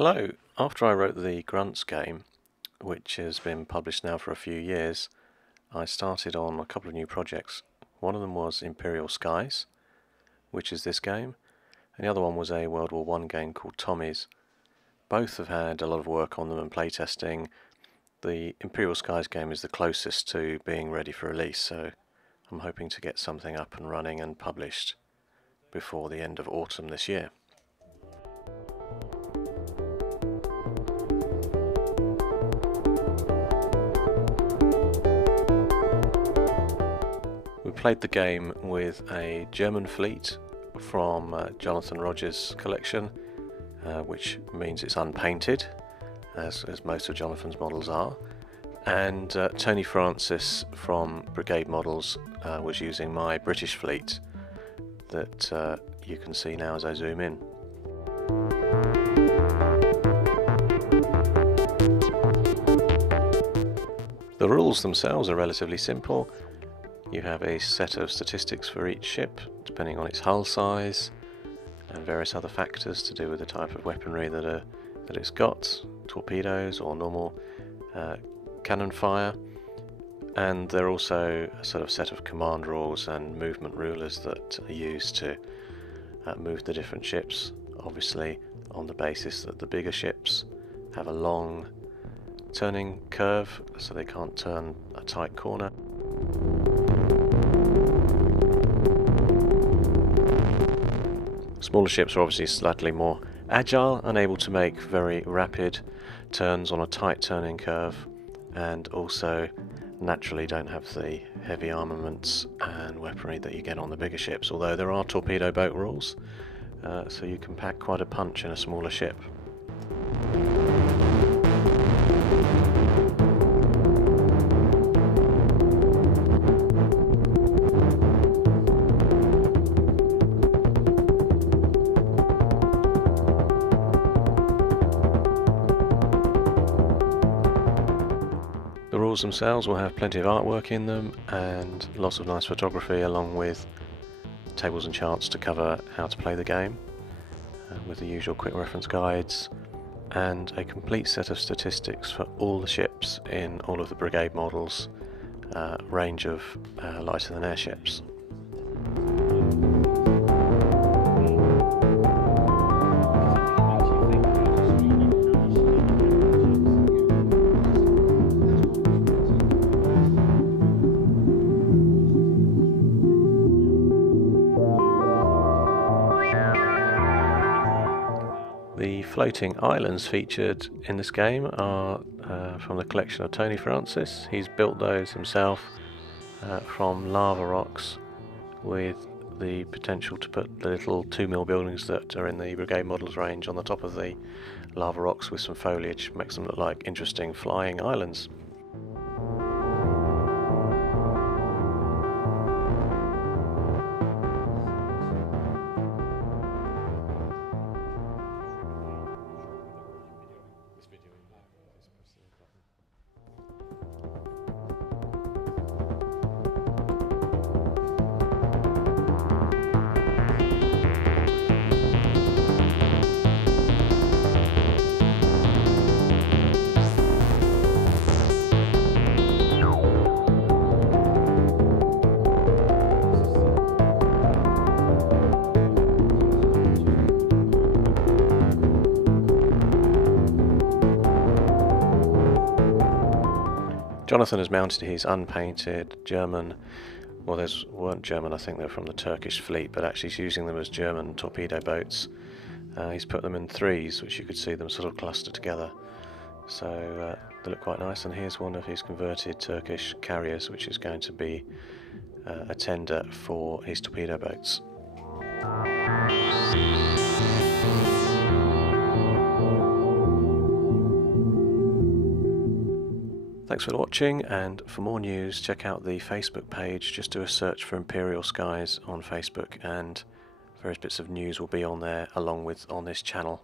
Hello. After I wrote the Grunts game, which has been published now for a few years, I started on a couple of new projects. One of them was Imperial Skies, which is this game, and the other one was a World War I game called Tommy's. Both have had a lot of work on them and playtesting. The Imperial Skies game is the closest to being ready for release, so I'm hoping to get something up and running and published before the end of autumn this year. We played the game with a German fleet from Jonathan Rogers' collection, which means it's unpainted, as most of Jonathan's models are, and Tony Francis from Brigade Models was using my British fleet that you can see now as I zoom in. The rules themselves are relatively simple. You have a set of statistics for each ship, depending on its hull size and various other factors to do with the type of weaponry that it's got, torpedoes or normal cannon fire. And there are also a sort of set of command rules and movement rulers that are used to move the different ships, obviously on the basis that the bigger ships have a long turning curve, so they can't turn a tight corner. Smaller ships are obviously slightly more agile and able to make very rapid turns on a tight turning curve, and also naturally don't have the heavy armaments and weaponry that you get on the bigger ships, although there are torpedo boat rules, so you can pack quite a punch in a smaller ship. The rules themselves will have plenty of artwork in them and lots of nice photography, along with tables and charts to cover how to play the game, with the usual quick reference guides, and a complete set of statistics for all the ships in all of the brigade models, range of lighter than airships. The floating islands featured in this game are from the collection of Tony Francis. He's built those himself from lava rocks, with the potential to put the little 2mm buildings that are in the Brigade Models range on the top of the lava rocks with some foliage. Makes them look like interesting flying islands. Jonathan has mounted his unpainted German, well, those weren't German, I think they're from the Turkish fleet, but actually he's using them as German torpedo boats. He's put them in threes, which you could see them sort of cluster together, so they look quite nice. And here's one of his converted Turkish carriers, which is going to be a tender for his torpedo boats. Thanks for watching, and for more news check out the Facebook page. Just do a search for Imperial Skies on Facebook and various bits of news will be on there along with on this channel.